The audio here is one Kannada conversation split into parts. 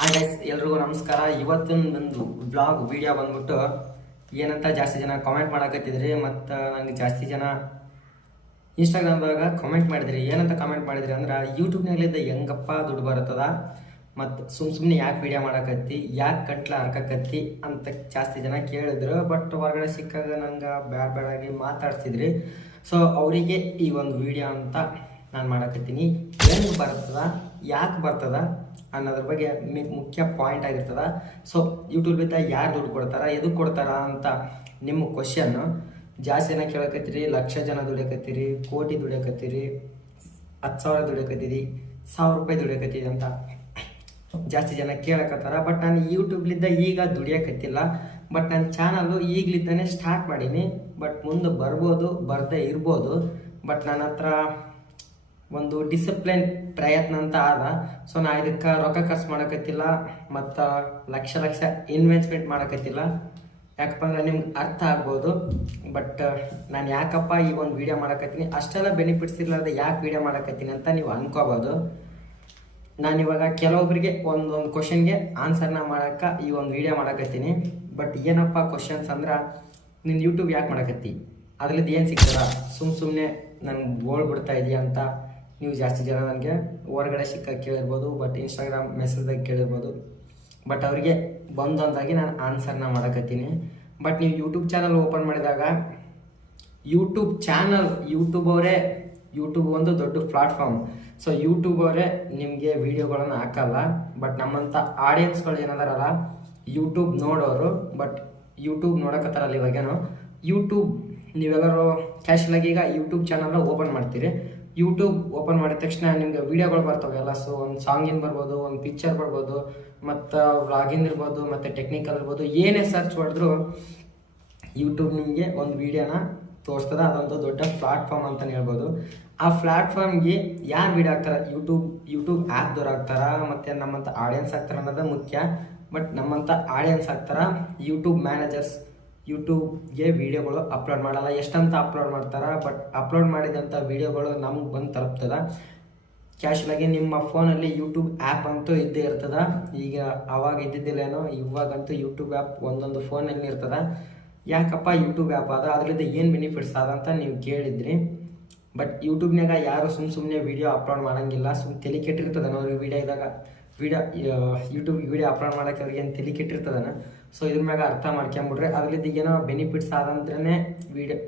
ಹಾಯ್ ಗೈಸ್ ಎಲ್ರಿಗೂ ನಮಸ್ಕಾರ. ಇವತ್ತಿನ ಒಂದು ಬ್ಲಾಗ್ ವಿಡಿಯೋ ಬಂದ್ಬಿಟ್ಟು ಏನಂತ ಜಾಸ್ತಿ ಜನ ಕಾಮೆಂಟ್ ಮಾಡಕತ್ತಿದ್ರಿ ಮತ್ತು ನನಗೆ ಜಾಸ್ತಿ ಜನ ಇನ್ಸ್ಟಾಗ್ರಾಮ್ದಾಗ ಕಾಮೆಂಟ್ ಮಾಡಿದ್ರಿ. ಏನಂತ ಕಾಮೆಂಟ್ ಮಾಡಿದ್ರಿ ಅಂದ್ರೆ ಯೂಟ್ಯೂಬ್ನಾಗ್ಲಿದ್ದ ಹೆಂಗಪ್ಪ ದುಡ್ಡು ಬರುತ್ತದ ಮತ್ತು ಸುಮ್ಮ ಸುಮ್ಮನೆ ಯಾಕೆ ವಿಡಿಯೋ ಮಾಡಕತ್ತಿ, ಯಾಕೆ ಕಟ್ಲ ಹರ್ಕಕತ್ತಿ ಅಂತ ಜಾಸ್ತಿ ಜನ ಕೇಳಿದ್ರು. ಬಟ್ ಹೊರಗಡೆ ಸಿಕ್ಕಾಗ ನಂಗೆ ಬ್ಯಾಡ್ ಬ್ಯಾಡಾಗಿ ಮಾತಾಡ್ತಿದ್ರಿ ಸೊ ಅವರಿಗೆ ಈ ಒಂದು ವಿಡಿಯೋ ಅಂತ ನಾನು ಮಾಡಕತ್ತೀನಿ. ಹೆಂಗೆ ಬರ್ತದ? ಯಾಕೆ ಬರ್ತದ? ಅನ್ನೋದ್ರ ಬಗ್ಗೆ ಮುಖ್ಯ ಪಾಯಿಂಟ್ ಆಗಿರ್ತದ. ಸೊ ಯೂಟ್ಯೂಬಿಂದ ಯಾರು ದುಡ್ಡು ಕೊಡ್ತಾರ? ಎದಕ್ಕೆ ಕೊಡ್ತಾರ ಅಂತ ನಿಮ್ಮ ಕ್ವಶನ್ ಜಾಸ್ತಿ ಜನ ಕೇಳಕತ್ತೀರಿ, ಲಕ್ಷ ಜನ ದುಡಿಯಕತ್ತೀರಿ, ಕೋಟಿ ದುಡಿಯಕತ್ತೀರಿ, ಹತ್ತು ಸಾವಿರ ದುಡಿಯಕತ್ತೀರಿ, ಸಾವಿರ ರೂಪಾಯಿ ದುಡಿಯಕತ್ತೀರಿ ಅಂತ ಜಾಸ್ತಿ ಜನ ಕೇಳಕತ್ತಾರ. ಬಟ್ ನಾನು ಯೂಟ್ಯೂಬ್ಲಿಂದ ಈಗ ದುಡಿಯಕತ್ತಿಲ್ಲ. ಬಟ್ ನನ್ನ ಚಾನಲ್ಲು ಈಗಲಿದ್ದಾನೆ ಸ್ಟಾರ್ಟ್ ಮಾಡೀನಿ. ಬಟ್ ಮುಂದೆ ಬರ್ಬೋದು, ಬರ್ದೇ ಇರ್ಬೋದು. ಬಟ್ ನನ್ನ ಹತ್ರ ಒಂದು ಡಿಸಿಪ್ಲಿನ್ ಪ್ರಯತ್ನ ಅಂತ ಆದ. ಸೊ ನಾ ಇದಕ್ಕೆ ರೊಕ್ಕ ಖರ್ಚು ಮಾಡಕತ್ತಿಲ್ಲ, ಮತ್ತು ಲಕ್ಷ ಲಕ್ಷ ಇನ್ವೆಸ್ಟ್ಮೆಂಟ್ ಮಾಡಕತ್ತಿಲ್ಲ. ಯಾಕಪ್ಪ ಅಂದ್ರೆ ನಿಮ್ಗೆ ಅರ್ಥ ಆಗ್ಬೋದು ಬಟ್ ನಾನು ಯಾಕಪ್ಪ ಈ ಒಂದು ವೀಡಿಯೋ ಮಾಡಕತ್ತೀನಿ? ಅಷ್ಟೆಲ್ಲ ಬೆನಿಫಿಟ್ಸ್ ಇರಲಾರ್ದೆ ಯಾಕೆ ವೀಡಿಯೋ ಮಾಡಕತ್ತೀನಿ ಅಂತ ನೀವು ಅನ್ಕೋಬೋದು. ನಾನು ಇವಾಗ ಕೆಲವೊಬ್ಬರಿಗೆ ಒಂದೊಂದು ಕ್ವಶನ್ಗೆ ಆನ್ಸರ್ನ ಮಾಡೋಕ್ಕೆ ಈ ಒಂದು ವೀಡಿಯೋ ಮಾಡಕತ್ತೀನಿ. ಬಟ್ ಏನಪ್ಪ ಕ್ವಶನ್ಸ್ ಅಂದ್ರೆ, ನೀನು ಯೂಟ್ಯೂಬ್ ಯಾಕೆ ಮಾಡಕತ್ತಿ? ಅದ್ರದ್ದು ಏನು ಸಿಗ್ತದ? ಸುಮ್ಮ ಸುಮ್ಮನೆ ನನಗೆ ಗೋಳ್ ಬಿಡ್ತಾ ಇದೆಯಾ ಅಂತ ನೀವು ಜಾಸ್ತಿ ಜನ ನನಗೆ ಹೊರಗಡೆ ಸಿಕ್ಕ ಕೇಳಿರ್ಬೋದು ಬಟ್ ಇನ್ಸ್ಟಾಗ್ರಾಮ್ ಮೆಸೇಜ್ದಾಗ ಕೇಳಿರ್ಬೋದು. ಬಟ್ ಅವರಿಗೆ ಬಂದೊಂದಾಗಿ ನಾನು ಆನ್ಸರ್ನ ಮಾಡಕತ್ತೀನಿ. ಬಟ್ ನೀವು ಯೂಟ್ಯೂಬ್ ಚಾನಲ್ ಓಪನ್ ಮಾಡಿದಾಗ ಯೂಟ್ಯೂಬ್ ಚಾನಲ್ ಯೂಟ್ಯೂಬ್ ಅವರೇ ಯೂಟ್ಯೂಬ್ ಒಂದು ದೊಡ್ಡ ಪ್ಲಾಟ್ಫಾರ್ಮ್ ಸೊ ಯೂಟ್ಯೂಬ್ ಅವರೇ ನಿಮಗೆ ವಿಡಿಯೋಗಳನ್ನು ಹಾಕಲ್ಲ ಬಟ್ ನಮ್ಮಂಥ ಆಡಿಯನ್ಸ್ಗಳು ಏನದಾರಲ್ಲ ಯೂಟ್ಯೂಬ್ ನೋಡೋರು ಬಟ್ ಯೂಟ್ಯೂಬ್ ನೋಡಕತ್ತಾರಲ್ಲ ಇವಾಗೇನು? ಯೂಟ್ಯೂಬ್ ನೀವೆಲ್ಲರೂ ಕ್ಯಾಶುಲಾಗಿ ಈಗ ಯೂಟ್ಯೂಬ್ ಚಾನಲ್ನ ಓಪನ್ ಮಾಡ್ತೀರಿ. ಯೂಟ್ಯೂಬ್ ಓಪನ್ ಮಾಡಿದ ತಕ್ಷಣ ನಿಮ್ಗೆ ವಿಡಿಯೋಗಳು ಬರ್ತವೆ ಎಲ್ಲ. ಸೊ ಒಂದು ಸಾಂಗಿನ ಬರ್ಬೋದು, ಒಂದು ಪಿಕ್ಚರ್ ಬರ್ಬೋದು, ಮತ್ತು ವ್ಲಾಗಿಂದ ಇರ್ಬೋದು, ಮತ್ತು ಟೆಕ್ನಿಕಲ್ ಇರ್ಬೋದು, ಏನೇ ಸರ್ಚ್ ಮಾಡಿದ್ರು ಯೂಟ್ಯೂಬ್ ನಿಮಗೆ ಒಂದು ವಿಡಿಯೋನ ತೋರಿಸ್ತದೆ. ಅದೊಂದು ದೊಡ್ಡ ಪ್ಲಾಟ್ಫಾರ್ಮ್ ಅಂತಲೇ ಹೇಳ್ಬೋದು. ಆ ಪ್ಲಾಟ್ಫಾರ್ಮ್ಗೆ ಯಾರು ವಿಡಿಯೋ ಆಗ್ತಾರೆ ಯೂಟ್ಯೂಬ್ ಯೂಟ್ಯೂಬ್ ಆ್ಯಪ್ದವ್ರು ಹಾಕ್ತಾರ, ಮತ್ತು ನಮ್ಮಂಥ ಆಡಿಯನ್ಸ್ ಆಗ್ತಾರ ಅನ್ನೋದು ಮುಖ್ಯ. ಬಟ್ ನಮ್ಮಂಥ ಆಡಿಯನ್ಸ್ ಆಗ್ತಾರ ಯೂಟ್ಯೂಬ್ ಮ್ಯಾನೇಜರ್ಸ್ ಯೂಟ್ಯೂಬ್ಗೆ ವೀಡಿಯೋಗಳು ಅಪ್ಲೋಡ್ ಮಾಡಲ್ಲ. ಎಷ್ಟಂತ ಅಪ್ಲೋಡ್ ಮಾಡ್ತಾರೆ, ಬಟ್ ಅಪ್ಲೋಡ್ ಮಾಡಿದಂಥ ವೀಡಿಯೋಗಳು ನಮ್ಗೆ ಬಂದು ತಲುಪ್ತದೆ. ಕ್ಯಾಶುಲಾಗಿ ನಿಮ್ಮ ಫೋನಲ್ಲಿ ಯೂಟ್ಯೂಬ್ ಆ್ಯಪ್ ಅಂತೂ ಇದ್ದೇ ಇರ್ತದೆ. ಈಗ ಅವಾಗ ಇದ್ದಿದ್ದಿಲ್ಲೇನೋ, ಇವಾಗಂತೂ ಯೂಟ್ಯೂಬ್ ಆ್ಯಪ್ ಒಂದೊಂದು ಫೋನಲ್ಲಿ ಇರ್ತದೆ. ಯಾಕಪ್ಪ ಯೂಟ್ಯೂಬ್ ಆ್ಯಪ್ ಅದ ಅದರಿಂದ ಏನು ಬೆನಿಫಿಟ್ಸ್ ಅದ ಅಂತ ನೀವು ಕೇಳಿದ್ರಿ. ಬಟ್ ಯೂಟ್ಯೂಬ್ನಾಗ ಯಾರು ಸುಮ್ಮ ಸುಮ್ಮನೆ ವೀಡಿಯೋ ಅಪ್ಲೋಡ್ ಮಾಡೋಂಗಿಲ್ಲ. ಸುಮ್ಮ ತಲೆ ಕೆಟ್ಟಿರ್ತದನ ಅವ್ರಿಗೆ ವೀಡಿಯೋ ಇದ್ದಾಗ ವೀಡಿಯೋ ಯೂಟ್ಯೂಬ್ ವೀಡಿಯೋ ಅಪ್ಲೋಡ್ ಮಾಡೋಕ್ಕೆ ಅವ್ರಿಗೆ ಏನು ತಲೆ ಕೆಟ್ಟಿರ್ತದನ? ಸೊ ಇದ್ರ ಮ್ಯಾಗ ಅರ್ಥ ಮಾಡ್ಕೊಂಬಿಟ್ರೆ ಅದ್ರಲ್ಲಿ ಏನೋ ಬೆನಿಫಿಟ್ಸ್ ಆದಂತ್ರೇ ವಿಡಿಯೋ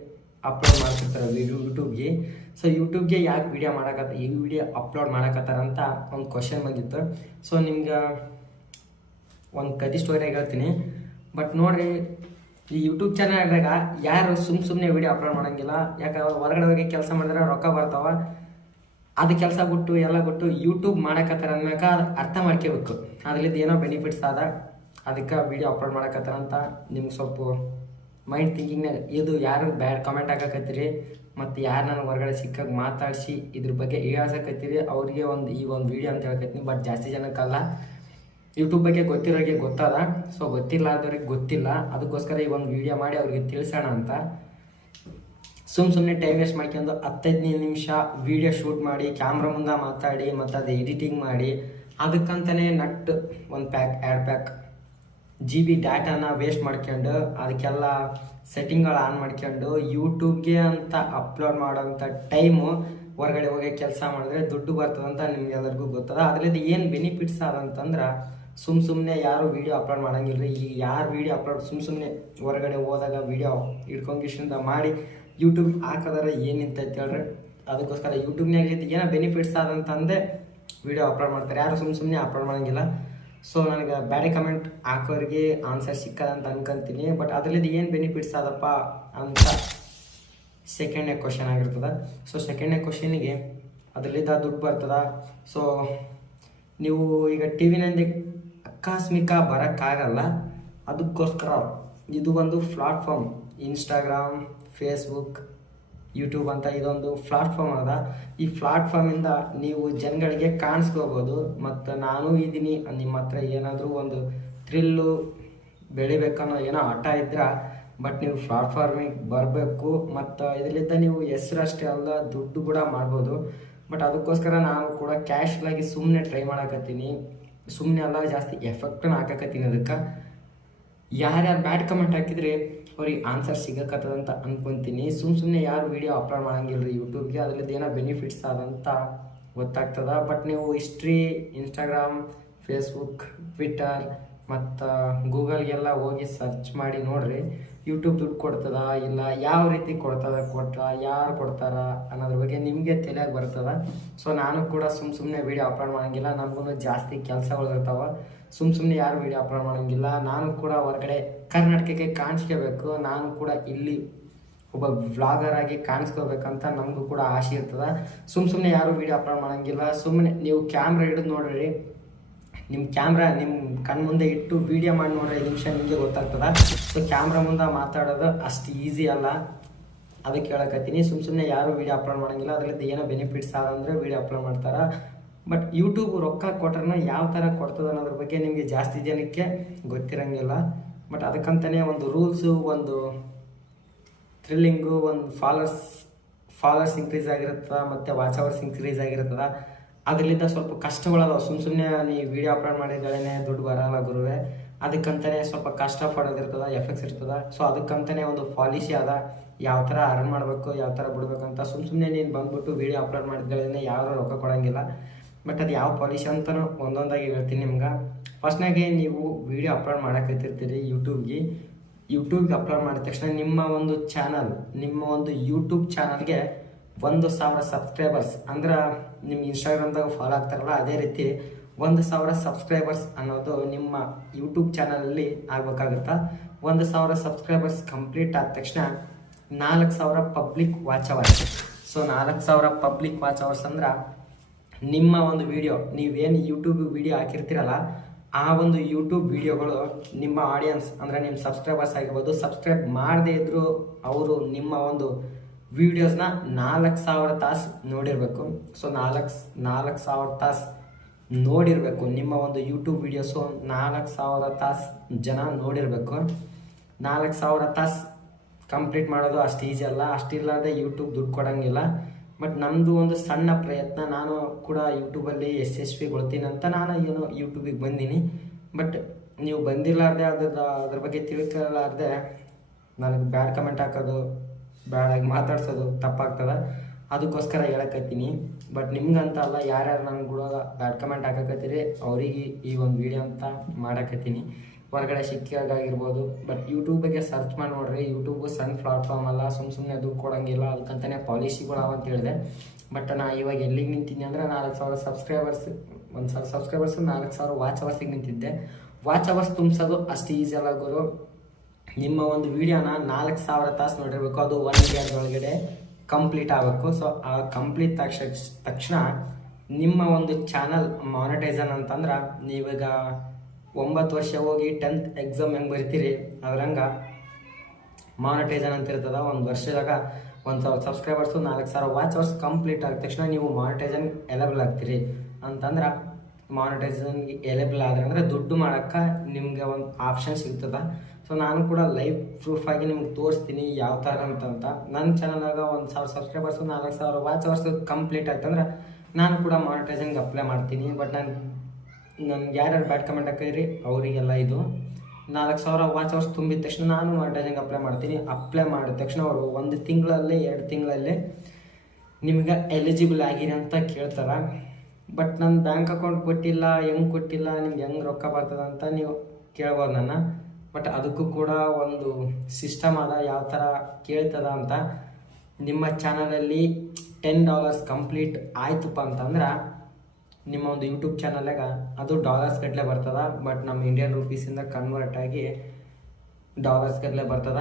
ಅಪ್ಲೋಡ್ ಮಾಡ್ತಿರ್ತಾರೆ ಯೂಟ್ಯೂಬ್ಗೆ ಸೊ ಯೂಟ್ಯೂಬ್ಗೆ ಯಾಕೆ ವಿಡಿಯೋ ಮಾಡಕತ್ತ, ಈ ವಿಡಿಯೋ ಅಪ್ಲೋಡ್ ಮಾಡಕತ್ತಾರಂತ ಒಂದು ಕ್ವಶನ್ ಬಂದಿತ್ತು. ಸೊ ನಿಮ್ಗೆ ಒಂದು ಕದಿ ಸ್ಟೋರಿ ಹೇಳ್ತೀನಿ. ಬಟ್ ನೋಡ್ರಿ, ಈ ಯೂಟ್ಯೂಬ್ ಚಾನಲ್ದಾಗ ಯಾರು ಸುಮ್ ಸುಮ್ಮನೆ ವಿಡಿಯೋ ಅಪ್ಲೋಡ್ ಮಾಡಂಗಿಲ್ಲ. ಯಾಕಂದ್ರೆ ಹೊರಗಡೆ ಹೋಗಿ ಕೆಲಸ ಮಾಡಿದ್ರೆ ರೊಕ್ಕ ಬರ್ತಾವ. ಅದು ಕೆಲಸ ಬಿಟ್ಟು, ಎಲ್ಲ ಬಿಟ್ಟು ಯೂಟ್ಯೂಬ್ ಮಾಡಕತ್ತಾರ ಅದ್ ಅರ್ಥ ಮಾಡ್ಕೋಬೇಕು ಅದರಲ್ಲಿದ್ದು ಏನೋ ಬೆನಿಫಿಟ್ಸ್ ಅದ ಅದಕ್ಕೆ ವಿಡಿಯೋ ಅಪ್ಲೋಡ್ ಮಾಡಕತ್ತಾರ ಅಂತ ನಿಮ್ಗೆ ಸ್ವಲ್ಪ ಮೈಂಡ್ ಥಿಂಕಿಂಗ್ನಾಗ ಇದು ಯಾರು ಬ್ಯಾಡ್ ಕಾಮೆಂಟ್ ಹಾಕಕತ್ತೀರಿ ಮತ್ತು ಯಾರು ನನಗೆ ಹೊರಗಡೆ ಸಿಕ್ಕಾಗ ಮಾತಾಡಿಸಿ ಇದ್ರ ಬಗ್ಗೆ ಹೇಳ್ಸಕತ್ತೀರಿ ಅವರಿಗೆ ಒಂದು ಈ ಒಂದು ವೀಡಿಯೋ ಅಂತ ಹೇಳ್ಕತ್ತೀನಿ ಬಟ್ ಜಾಸ್ತಿ ಜನಕ್ಕಲ್ಲ. ಯೂಟ್ಯೂಬ್ ಬಗ್ಗೆ ಗೊತ್ತಿರೋರಿಗೆ ಗೊತ್ತದ. ಸೊ ಗೊತ್ತಿಲ್ಲಾರ್ದವ್ರಿಗೆ ಗೊತ್ತಿಲ್ಲ. ಅದಕ್ಕೋಸ್ಕರ ಈ ಒಂದು ವೀಡಿಯೋ ಮಾಡಿ ಅವ್ರಿಗೆ ತಿಳಿಸೋಣ ಅಂತ. ಸುಮ್ ಸುಮ್ಮನೆ ಟೈಮ್ ವೇಸ್ಟ್ ಮಾಡ್ಕೊಂಡು ಹತ್ತೈದು ನಿಮಿಷ ವೀಡಿಯೋ ಶೂಟ್ ಮಾಡಿ ಕ್ಯಾಮ್ರಾ ಮುಂದೆ ಮಾತಾಡಿ, ಮತ್ತು ಅದು ಎಡಿಟಿಂಗ್ ಮಾಡಿ ಅದಕ್ಕಂತಲೇ ನಟ್ ಒಂದು ಪ್ಯಾಕ್ ಎರಡು ಪ್ಯಾಕ್ ಜಿ ಬಿ ಡಾಟಾನ ವೇಸ್ಟ್ ಮಾಡ್ಕೊಂಡು ಅದಕ್ಕೆಲ್ಲ ಸೆಟ್ಟಿಂಗ್ಗಳು ಆನ್ ಮಾಡ್ಕೊಂಡು ಯೂಟ್ಯೂಬ್ಗೆ ಅಂತ ಅಪ್ಲೋಡ್ ಮಾಡೋಂಥ ಟೈಮು ಹೊರಗಡೆ ಹೋಗಿ ಕೆಲಸ ಮಾಡಿದ್ರೆ ದುಡ್ಡು ಬರ್ತದಂತ ನಿಮ್ಗೆಲ್ಲರಿಗೂ ಗೊತ್ತದ. ಅದರಿಂದ ಏನು ಬೆನಿಫಿಟ್ಸ್ ಅದಂತಂದ್ರೆ ಸುಮ್ ಸುಮ್ಮನೆ ಯಾರು ವೀಡಿಯೋ ಅಪ್ಲೋಡ್ ಮಾಡಂಗಿಲ್ಲ ಈಗ ಯಾರು ವೀಡಿಯೋ ಅಪ್ಲೋಡ್ ಸುಮ್ ಸುಮ್ಮನೆ ಹೊರಗಡೆ ಹೋದಾಗ ವೀಡಿಯೋ ಇಟ್ಕೊಂಡಿಶಿಂದ ಮಾಡಿ ಯೂಟ್ಯೂಬ್ ಹಾಕೋದಾರೆ ಏನಿಂತ ಹೇಳ್ರಿ. ಅದಕ್ಕೋಸ್ಕರ ಯೂಟ್ಯೂಬ್ನಾಗ ಏನೋ ಬೆನಿಫಿಟ್ಸ್ ಆದಂತಂದೆ ವೀಡಿಯೋ ಅಪ್ಲೋಡ್ ಮಾಡ್ತಾರೆ. ಯಾರು ಸುಮ್ ಸುಮ್ಮನೆ ಅಪ್ಲೋಡ್ ಮಾಡಂಗಿಲ್ಲ. ಸೊ ನನಗೆ ಬೇರೆ ಕಮೆಂಟ್ ಹಾಕೋರಿಗೆ ಆನ್ಸರ್ ಸಿಕ್ಕದಂತ ಅನ್ಕೊಂತೀನಿ ಬಟ್ ಅದರಲ್ಲಿ ಏನು ಬೆನಿಫಿಟ್ಸ್ ಅದಪ್ಪ ಅಂತ ಸೆಕೆಂಡ್ನೇ ಕ್ವಶನ್ ಆಗಿರ್ತದೆ. ಸೊ ಸೆಕೆಂಡ್ನೇ ಕ್ವಶನಿಗೆ ಅದರಲ್ಲಿದ್ದ ದುಡ್ಡು ಬರ್ತದ. ಸೊ ನೀವು ಈಗ ಟಿ ವಿನಲ್ಲಿ ಆಕಸ್ಮಿಕ ಬರೋಕ್ಕಾಗಲ್ಲ, ಅದಕ್ಕೋಸ್ಕರ ಇದು ಒಂದು ಪ್ಲಾಟ್ಫಾರ್ಮ್ ಇನ್ಸ್ಟಾಗ್ರಾಮ್ ಫೇಸ್ಬುಕ್ ಯೂಟ್ಯೂಬ್ ಅಂತ ಇದೊಂದು ಪ್ಲಾಟ್ಫಾರ್ಮ್ ಅದ. ಈ ಪ್ಲಾಟ್ಫಾರ್ಮಿಂದ ನೀವು ಜನಗಳಿಗೆ ಕಾಣಿಸ್ಕೋಬೋದು. ಮತ್ತು ನಾನು ಇದ್ದೀನಿ ನಿಮ್ಮ ಹತ್ರ ಏನಾದರೂ ಒಂದು ಥ್ರಿಲ್ಲು ಬೆಳಿಬೇಕನ್ನೋ ಏನೋ ಹಠ ಇದ್ರೆ ಬಟ್ ನೀವು ಪ್ಲಾಟ್ಫಾರ್ಮಿಗೆ ಬರಬೇಕು. ಮತ್ತು ಇದರಿಂದ ನೀವು ಹೆಸರಷ್ಟೇ ಅಲ್ಲ, ದುಡ್ಡು ಕೂಡ ಮಾಡ್ಬೋದು. ಬಟ್ ಅದಕ್ಕೋಸ್ಕರ ನಾನು ಕೂಡ ಕ್ಯಾಶ್ಲಾಗಿ ಸುಮ್ಮನೆ ಟ್ರೈ ಮಾಡಕತ್ತೀನಿ. ಸುಮ್ಮನೆ ಅಲ್ಲ, ಜಾಸ್ತಿ ಎಫೆಕ್ಟನ್ನು ಹಾಕಕತ್ತೀನಿ ಅದಕ್ಕೆ. ಯಾರ್ಯಾರು ಬ್ಯಾಡ್ ಕಮೆಂಟ್ ಹಾಕಿದ್ರೆ ಅವ್ರಿಗೆ ಆನ್ಸರ್ ಸಿಗಕತ್ತದಂತ ಅನ್ಕೊಂತೀನಿ. ಸುಮ್ ಸುಮ್ಮನೆ ಯಾರು ವಿಡಿಯೋ ಅಪ್ಲೋಡ್ ಮಾಡಂಗಿಲ್ಲ ರೀ ಯೂಟ್ಯೂಬ್ಗೆ ಅದರದ್ದು ಏನೋ ಬೆನಿಫಿಟ್ಸ್ ಅದಂತ ಗೊತ್ತಾಗ್ತದ. ಬಟ್ ನೀವು ಹಿಸ್ಟ್ರಿ ಇನ್ಸ್ಟಾಗ್ರಾಮ್ ಫೇಸ್ಬುಕ್ ಟ್ವಿಟರ್ ಮತ್ತು ಗೂಗಲ್ಗೆಲ್ಲ ಹೋಗಿ ಸರ್ಚ್ ಮಾಡಿ ನೋಡ್ರಿ. ಯೂಟ್ಯೂಬ್ ದುಡ್ಡು ಕೊಡ್ತದ ಇಲ್ಲ ಯಾವ ರೀತಿ ಕೊಡ್ತದ ಕೊಟ್ರ, ಯಾರು ಕೊಡ್ತಾರ ಅನ್ನೋದ್ರ ಬಗ್ಗೆ ನಿಮಗೆ ತಲೆಯಾಗಿ ಬರ್ತದ. ಸೊ ನಾನು ಕೂಡ ಸುಮ್ ಸುಮ್ಮನೆ ವೀಡಿಯೋ ಅಪ್ಲೋಡ್ ಮಾಡಂಗಿಲ್ಲ. ನಮಗೂ ಜಾಸ್ತಿ ಕೆಲಸಗಳು ಇರ್ತಾವ. ಸುಮ್ ಸುಮ್ಮನೆ ಯಾರು ವೀಡಿಯೋ ಅಪ್ಲೋಡ್ ಮಾಡೋಂಗಿಲ್ಲ. ನಾನು ಕೂಡ ಹೊರಗಡೆ ಕರ್ನಾಟಕಕ್ಕೆ ಕಾಣಿಸ್ಕೋಬೇಕು. ನಾನು ಕೂಡ ಇಲ್ಲಿ ಒಬ್ಬ ವ್ಲಾಗರ್ ಆಗಿ ಕಾಣಿಸ್ಕೋಬೇಕಂತ ನಮಗೂ ಕೂಡ ಆಸೆ ಇರ್ತದೆ. ಸುಮ್ಮ ಸುಮ್ಮನೆ ಯಾರು ವೀಡಿಯೋ ಅಪ್ಲೋಡ್ ಮಾಡೋಂಗಿಲ್ಲ. ಸುಮ್ಮನೆ ನೀವು ಕ್ಯಾಮ್ರಾ ಹಿಡಿದು ನೋಡ್ರಿ. ನಿಮ್ಮ ಕ್ಯಾಮ್ರಾ ನಿಮ್ಮ ಕಣ್ ಮುಂದೆ ಇಟ್ಟು ವಿಡಿಯೋ ಮಾಡಿ ನೋಡ್ರಿ. ನಿಮಿಷ ನಿಮಗೆ ಗೊತ್ತಾಗ್ತದ. ಸೊ ಕ್ಯಾಮ್ರಾ ಮುಂದೆ ಮಾತಾಡೋದು ಅಷ್ಟು ಈಸಿ ಅಲ್ಲ. ಅದಕ್ಕೆ ಹೇಳಕತ್ತೀನಿ. ಸುಮ್ ಸುಮ್ಮನೆ ಯಾರು ವಿಡಿಯೋ ಅಪ್ಲೋಡ್ ಮಾಡಂಗಿಲ್ಲ. ಅದರಿಂದ ಏನೋ ಬೆನಿಫಿಟ್ಸ್ ಆದಂದ್ರೆ ವಿಡಿಯೋ ಅಪ್ಲೋಡ್ ಮಾಡ್ತಾರೆ. ಬಟ್ ಯೂಟ್ಯೂಬ್ ರೊಕ್ಕ ಕೊಟ್ರನ್ನ ಯಾವ ಥರ ಕೊಡ್ತದೆ ಅನ್ನೋದ್ರ ಬಗ್ಗೆ ನಿಮಗೆ ಜಾಸ್ತಿ ಜನಕ್ಕೆ ಗೊತ್ತಿರಂಗಿಲ್ಲ. ಬಟ್ ಅದಕ್ಕಂತಲೇ ಒಂದು ರೂಲ್ಸು ಒಂದು ಥ್ರಿಲ್ಲಿಂಗು ಒಂದು ಫಾಲೋರ್ಸ್ ಫಾಲೋರ್ಸ್ ಇನ್ಕ್ರೀಸ್ ಆಗಿರುತ್ತದೆ, ಮತ್ತು ವಾಚ್ ಅವರ್ಸ್ ಇನ್ಕ್ರೀಸ್ ಆಗಿರ್ತದ ಅದರಿಂದ ಸ್ವಲ್ಪ ಕಷ್ಟಗಳದಾವ. ಸುಮ್ಮ ಸುಮ್ಮನೆ ನೀವು ವಿಡಿಯೋ ಅಪ್ಲೋಡ್ ಮಾಡಿದ್ದಾಳೆ ದುಡ್ಡು ಬರಲ್ಲ ಗುರುವೆ. ಅದಕ್ಕಂತಲೇ ಸ್ವಲ್ಪ ಕಷ್ಟ ಪಡೋದಿರ್ತದೆ ಎಫೆಕ್ಟ್ಸ್ ಇರ್ತದೆ. ಸೊ ಅದಕ್ಕಂತಲೇ ಒಂದು ಪಾಲಿಸಿ ಅದ. ಯಾವ ಥರ ಅರ್ನ್ ಮಾಡಬೇಕು, ಯಾವ ಥರ ಬಿಡ್ಬೇಕಂತ ಸುಮ್ಮ ಸುಮ್ಮನೆ ನೀನು ಬಂದ್ಬಿಟ್ಟು ವಿಡಿಯೋ ಅಪ್ಲೋಡ್ ಮಾಡಿದ್ಗಳೇ ಯಾರು ರೊಕ್ಕ ಕೊಡಂಗಿಲ್ಲ. ಬಟ್ ಅದು ಯಾವ ಪಾಲಿಸಿ ಅಂತಲೂ ಒಂದೊಂದಾಗಿ ಹೇಳ್ತೀನಿ ನಿಮ್ಗೆ. ಫಸ್ಟ್ನಾಗೆ ನೀವು ವಿಡಿಯೋ ಅಪ್ಲೋಡ್ ಮಾಡಕತ್ತಿರ್ತೀರಿ ಯೂಟ್ಯೂಬ್ಗೆ ಯೂಟ್ಯೂಬ್ಗೆ ಅಪ್ಲೋಡ್ ಮಾಡಿದ ತಕ್ಷಣ ನಿಮ್ಮ ಒಂದು ಚಾನಲ್ ನಿಮ್ಮ ಒಂದು ಯೂಟ್ಯೂಬ್ ಚಾನಲ್ಗೆ ಒಂದು ಸಾವಿರ ಸಬ್ಸ್ಕ್ರೈಬರ್ಸ್ ಅಂದ್ರೆ ನಿಮ್ಮ ಇನ್ಸ್ಟಾಗ್ರಾಮ್ದಾಗ ಫಾಲೋ ಆಗ್ತಾರಲ್ಲ, ಅದೇ ರೀತಿ ಒಂದು ಸಾವಿರ ಸಬ್ಸ್ಕ್ರೈಬರ್ಸ್ ಅನ್ನೋದು ನಿಮ್ಮ ಯೂಟ್ಯೂಬ್ ಚಾನಲಲ್ಲಿ ಆಗ್ಬೇಕಾಗುತ್ತೆ. ಒಂದು ಸಾವಿರ ಸಬ್ಸ್ಕ್ರೈಬರ್ಸ್ ಕಂಪ್ಲೀಟ್ ಆದ ತಕ್ಷಣ ನಾಲ್ಕು ಸಾವಿರ ಪಬ್ಲಿಕ್ ವಾಚ್ ಅವರ್ಸ್ ಸೊ ನಾಲ್ಕು ಸಾವಿರ ಪಬ್ಲಿಕ್ ವಾಚ್ ಅವರ್ಸ್ ಅಂದ್ರೆ ನಿಮ್ಮ ಒಂದು ವಿಡಿಯೋ ನೀವೇನು ಯೂಟ್ಯೂಬ್ ವಿಡಿಯೋ ಹಾಕಿರ್ತೀರಲ್ಲ, ಆ ಒಂದು ಯೂಟ್ಯೂಬ್ ವಿಡಿಯೋಗಳು ನಿಮ್ಮ ಆಡಿಯನ್ಸ್ ಅಂದರೆ ನಿಮ್ಮ ಸಬ್ಸ್ಕ್ರೈಬರ್ಸ್ ಆಗಿರ್ಬೋದು ಸಬ್ಸ್ಕ್ರೈಬ್ ಮಾಡದೇ ಇದ್ದರೂ ಅವರು ನಿಮ್ಮ ಒಂದು ವಿಡಿಯೋಸ್ನ ನಾಲ್ಕು ಸಾವಿರ ತಾಸು ನೋಡಿರಬೇಕು. ಸೊ ನಾಲ್ಕು ನಾಲ್ಕು ಸಾವಿರ ತಾಸು ನೋಡಿರಬೇಕು. ನಿಮ್ಮ ಒಂದು ಯೂಟ್ಯೂಬ್ ವೀಡಿಯೋಸು ನಾಲ್ಕು ಸಾವಿರ ತಾಸು ಜನ ನೋಡಿರಬೇಕು. ನಾಲ್ಕು ಸಾವಿರ ತಾಸು ಕಂಪ್ಲೀಟ್ ಮಾಡೋದು ಅಷ್ಟು ಈಸಿ ಅಲ್ಲ. ಅಷ್ಟಿಲ್ಲದೆ ಯೂಟ್ಯೂಬ್ ದುಡ್ಡು ಕೊಡೋಂಗಿಲ್ಲ. ಬಟ್ ನಮ್ಮದು ಒಂದು ಸಣ್ಣ ಪ್ರಯತ್ನ. ನಾನು ಕೂಡ ಯೂಟ್ಯೂಬಲ್ಲಿ ಯಶಸ್ವಿಗೊಳ್ತೀನಿ ಅಂತ ನಾನು ಏನೋ ಯೂಟ್ಯೂಬಿಗೆ ಬಂದೀನಿ. ಬಟ್ ನೀವು ಬಂದಿರಲಾರ್ದೆ ಅದ್ರ ಅದ್ರ ಬಗ್ಗೆ ತಿಳ್ಕೊಳ್ಳಾರ್ದೆ ನನಗೆ ಬ್ಯಾಡ್ ಕಮೆಂಟ್ ಹಾಕೋದು ಬ್ಯಾಡಾಗಿ ಮಾತಾಡ್ಸೋದು ತಪ್ಪಾಗ್ತದೆ. ಅದಕ್ಕೋಸ್ಕರ ಹೇಳಕತ್ತೀನಿ. ಬಟ್ ನಿಮ್ಗಂತ ಅಲ್ಲ, ಯಾರ್ಯಾರು ನನಗೆ ಕೂಡ ಬ್ಯಾಡ್ ಕಮೆಂಟ್ ಹಾಕಕತ್ತೀರಿ, ಅವರಿಗೆ ಈ ಒಂದು ವಿಡಿಯೋ ಅಂತ ಮಾಡಕತ್ತೀನಿ. ಹೊರಗಡೆ ಸಿಕ್ಕಾಗಿರ್ಬೋದು ಬಟ್ ಯೂಟ್ಯೂಬಿಗೆ ಸರ್ಚ್ ಮಾಡಿ ನೋಡ್ರಿ. ಯೂಟ್ಯೂಬ್ ಸಣ್ಣ ಪ್ಲಾಟ್ಫಾರ್ಮ್ ಅಲ್ಲ ಸುಮ್ಮ ಸುಮ್ಮನೆ ದುಡ್ಡು ಕೊಡೋಂಗಿಲ್ಲ, ಅದಕ್ಕಂತಾನೆ ಪಾಲಿಸಿಗಳು ಅವ ಅಂತ ಹೇಳಿದೆ ಬಟ್ ನಾ ಇವಾಗ ಎಲ್ಲಿಗೆ ನಿಂತೀನಿ ಅಂದ್ರೆ ನಾಲ್ಕು ಸಾವಿರ ಸಬ್ಸ್ಕ್ರೈಬರ್ಸ್ ಒಂದು ಸಾವಿರ ಸಬ್ಸ್ಕ್ರೈಬರ್ಸ್ ನಾಲ್ಕು ಸಾವಿರ ವಾಚ್ ಅವರ್ಸಿಗೆ ನಿಂತಿದ್ದೆ. ವಾಚ್ ಅವರ್ಸ್ ತುಂಬಿಸೋದು ಅಷ್ಟು ಈಸಿ ಅಲ್ಲ ಗುರು. ನಿಮ್ಮ ಒಂದು ವಿಡಿಯೋನ ನಾಲ್ಕು ಸಾವಿರ ತಾಸು ನೋಡಿರಬೇಕು. ಅದು ಒನ್ ಇಯರ್ ಒಳಗಡೆ ಕಂಪ್ಲೀಟ್ ಆಗಬೇಕು. ಸೊ ಆ ಕಂಪ್ಲೀಟ್ ತಕ್ಷ, ತಕ್ಷಣ ನಿಮ್ಮ ಒಂದು ಚಾನಲ್ ಮಾನಿಟೈಸನ್ ಅಂತಂದ್ರೆ, ನೀವೀಗ ಒಂಬತ್ತು ವರ್ಷ ಹೋಗಿ ಟೆಂತ್ ಎಕ್ಸಾಮ್ ಹೆಂಗೆ ಬರಿತೀರಿ? ಅದ್ರಂಗೆ ಮಾನಿಟೈಸನ್ ಅಂತ ಇರ್ತದ. ಒಂದು ವರ್ಷದಾಗ ಒಂದು ಸಾವಿರ ಸಬ್ಸ್ಕ್ರೈಬರ್ಸು ನಾಲ್ಕು ಸಾವಿರ ವಾಚ್ ಅವರ್ಸ್ ಕಂಪ್ಲೀಟ್ ಆದ ತಕ್ಷಣ ನೀವು ಮಾನಿಟೈಸನ್ ಎಲೆಬಲ್ ಆಗ್ತೀರಿ. ಅಂತಂದ್ರೆ ಮಾನಿಟೈಸನ್ಗೆ ಎಲೆಬಲ್ ಆದ್ರೆ ಅಂದರೆ ದುಡ್ಡು ಮಾಡೋಕ್ಕೆ ನಿಮಗೆ ಒಂದು ಆಪ್ಷನ್ ಸಿಗ್ತದೆ. ಸೊ ನಾನು ಕೂಡ ಲೈವ್ ಪ್ರೂಫ್ ಆಗಿ ನಿಮ್ಗೆ ತೋರಿಸ್ತೀನಿ ಯಾವ ಥರ ಅಂತಂತ. ನನ್ನ ಚಾನಲಾಗ ಒಂದು ಸಾವಿರ ಸಬ್ಸ್ಕ್ರೈಬರ್ಸು ನಾಲ್ಕು ಸಾವಿರ ವಾಚ್ ಅವರ್ಸ್ ಕಂಪ್ಲೀಟ್ ಆಯ್ತಂದ್ರೆ ನಾನು ಕೂಡ ಮಾನಿಟೈಸನ್ಗೆ ಅಪ್ಲೈ ಮಾಡ್ತೀನಿ. ಬಟ್ ನಾನು ನನ್ಗೆ ಯಾರ್ಯಾರು ಬ್ಯಾಡ್ ಕಮೆಂಟ್ ಹಾಕಿದ್ರಿ, ಅವರಿಗೆಲ್ಲ ಇದು. ನಾಲ್ಕು ಸಾವಿರ ವಾಚ್ ಅವರ್ಸ್ ತುಂಬಿದ ತಕ್ಷಣ ನಾನು ಅಡ್ವರ್ಟೈಸಿಂಗ್ ಅಪ್ಲೈ ಮಾಡ್ತೀನಿ. ಅಪ್ಲೈ ಮಾಡಿದ ತಕ್ಷಣ ಅವರು ಒಂದು ತಿಂಗಳಲ್ಲೇ, ಎರಡು ತಿಂಗಳಲ್ಲೇ ನಿಮ್ಗೆ ಎಲಿಜಿಬಲ್ ಆಗಿರಿ ಅಂತ ಕೇಳ್ತಾರೆ. ಬಟ್ ನನ್ನ ಬ್ಯಾಂಕ್ ಅಕೌಂಟ್ ಕೊಟ್ಟಿಲ್ಲ, ಹೆಂಗೆ ಕೊಟ್ಟಿಲ್ಲ, ನಿಮ್ಗೆ ಹೆಂಗೆ ರೊಕ್ಕ ಬರ್ತದೆ ಅಂತ ನೀವು ಕೇಳ್ಬೋದು ನನ್ನ. ಬಟ್ ಅದಕ್ಕೂ ಕೂಡ ಒಂದು ಸಿಸ್ಟಮ್ ಅದ, ಯಾವ ಥರ ಕೇಳ್ತದ ಅಂತ. ನಿಮ್ಮ ಚಾನಲಲ್ಲಿ ಟೆನ್ ಡಾಲರ್ಸ್ ಕಂಪ್ಲೀಟ್ ಆಯ್ತಪ್ಪ ಅಂತಂದ್ರೆ ನಿಮ್ಮ ಒಂದು ಯೂಟ್ಯೂಬ್ ಚಾನಲ್ನಾಗ ಅದು ಡಾಲರ್ಸ್ ಗಟ್ಟಲೆ ಬರ್ತದ ಬಟ್ ನಮ್ಮ ಇಂಡಿಯನ್ ರುಪೀಸಿಂದ ಕನ್ವರ್ಟ್ ಆಗಿ ಡಾಲರ್ಸ್ ಗಟ್ಟಲೆ ಬರ್ತದ.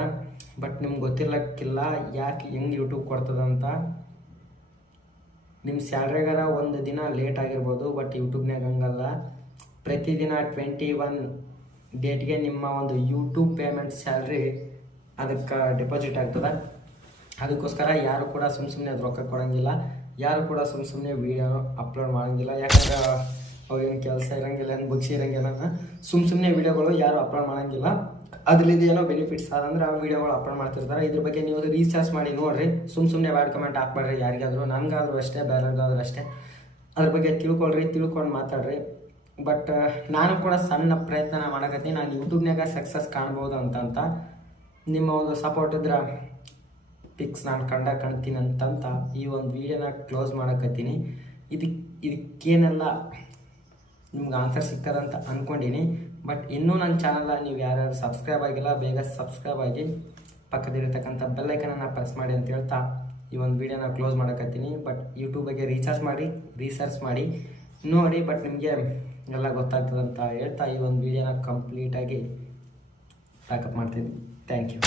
ಬಟ್ ನಿಮ್ಗೆ ಗೊತ್ತಿರ್ಲಕ್ಕಿಲ್ಲ ಯಾಕೆ ಹೆಂಗೆ ಯೂಟ್ಯೂಬ್ ಕೊಡ್ತದ ಅಂತ. ನಿಮ್ಮ ಸ್ಯಾಲ್ರಿಗಾರ ಒಂದು ದಿನ ಲೇಟ್ ಆಗಿರ್ಬೋದು ಬಟ್ ಯೂಟ್ಯೂಬ್ನಾಗ ಹಂಗಲ್ಲ. ಪ್ರತಿದಿನ ಟ್ವೆಂಟಿ ಒನ್ ಡೇಟ್ಗೆ ನಿಮ್ಮ ಒಂದು ಯೂಟ್ಯೂಬ್ ಪೇಮೆಂಟ್ ಸ್ಯಾಲ್ರಿ ಅದಕ್ಕೆ ಡೆಪಾಸಿಟ್ ಆಗ್ತದೆ. ಅದಕ್ಕೋಸ್ಕರ ಯಾರು ಕೂಡ ಸುಮ್ಮ ಸುಮ್ಮನೆ ಅದು ರೊಕ್ಕ ಕೊಡೋಂಗಿಲ್ಲ. ಯಾರು ಕೂಡ ಸುಮ್ಮ ಸುಮ್ಮನೆ ವೀಡಿಯೋ ಅಪ್ಲೋಡ್ ಮಾಡೋಂಗಿಲ್ಲ. ಯಾಕಂದ್ರೆ ಅವ್ರೇನು ಕೆಲಸ ಇರೋಂಗಿಲ್ಲ, ಏನು ಬುಕ್ಸ್ ಇರೋಂಗಿಲ್ಲ ಸುಮ್ಮ ಸುಮ್ಮನೆ ವೀಡಿಯೋಗಳು ಯಾರು ಅಪ್ಲೋಡ್ ಮಾಡೋಂಗಿಲ್ಲ. ಅದರಿಂದ ಏನೋ ಬೆನಿಫಿಟ್ಸ್ ಆದಂದ್ರೆ ಆ ವೀಡಿಯೋಗಳು ಅಪ್ಲೋಡ್ ಮಾಡ್ತಿರ್ತಾರೆ. ಇದ್ರ ಬಗ್ಗೆ ನೀವು ರೀಚಾರ್ಜ್ ಮಾಡಿ ನೋಡ್ರಿ. ಸುಮ್ಮ ಸುಮ್ಮನೆ ಬ್ಯಾಡ್ ಕಮೆಂಟ್ ಹಾಕ್ಬೇಡ್ರಿ ಯಾರಿಗಾದರೂ. ನನಗಾದರೂ ಅಷ್ಟೇ ಬೇರೆಗಾದ್ರೂ ಅಷ್ಟೇ. ಅದ್ರ ಬಗ್ಗೆ ತಿಳ್ಕೊಳ್ರಿ, ತಿಳ್ಕೊಂಡು ಮಾತಾಡ್ರಿ. ಬಟ್ ನಾನು ಕೂಡ ಸಣ್ಣ ಪ್ರಯತ್ನ ಮಾಡಕತ್ತೀನಿ. ನಾನು ಯೂಟ್ಯೂಬ್ನಾಗ ಸಕ್ಸಸ್ ಕಾಣ್ಬೋದು ಅಂತ ಅಂತ ನಿಮ್ಮ ಒಂದು ಸಪೋರ್ಟ್ ಇದ್ರೆ ಪಿಕ್ಸ್ ನಾನು ಕಂಡ ಕಾಣ್ತೀನಿ ಅಂತಂತ ಈ ಒಂದು ವಿಡಿಯೋನ ಕ್ಲೋಸ್ ಮಾಡಕತ್ತೀನಿ. ಇದಕ್ಕೆ ಇದಕ್ಕೇನೆಲ್ಲ ನಿಮ್ಗೆ ಆನ್ಸರ್ ಸಿಗ್ತದಂತ ಅಂದ್ಕೊಂಡೀನಿ ಬಟ್ ಇನ್ನೂ ನನ್ನ ಚಾನಲ್ನ ನೀವು ಯಾರ್ಯಾರು ಸಬ್ಸ್ಕ್ರೈಬ್ ಆಗಿಲ್ಲ, ಬೇಗ ಸಬ್ಸ್ಕ್ರೈಬ್ ಆಗಿ ಪಕ್ಕದಲ್ಲಿರ್ತಕ್ಕಂಥ ಬೆಲ್ಲೈಕನನ್ನು ಪ್ರೆಸ್ ಮಾಡಿ ಅಂತ ಹೇಳ್ತಾ ಈ ಒಂದು ವಿಡಿಯೋನ ಕ್ಲೋಸ್ ಮಾಡಕತ್ತೀನಿ. ಬಟ್ ಯೂಟ್ಯೂಬಿಗೆ ರೀಚಾರ್ಜ್ ಮಾಡಿ ರೀಸರ್ಚ್ ಮಾಡಿ. ನೋಡಿ ಬಟ್ ನಿಮಗೆ ಎಲ್ಲ ಗೊತ್ತಾಗ್ತದಂತ ಹೇಳ್ತಾ ಈ ಒಂದು ವಿಡಿಯೋನ ಕಂಪ್ಲೀಟಾಗಿ ಪ್ಯಾಕಪ್ ಮಾಡ್ತೀನಿ. Thank you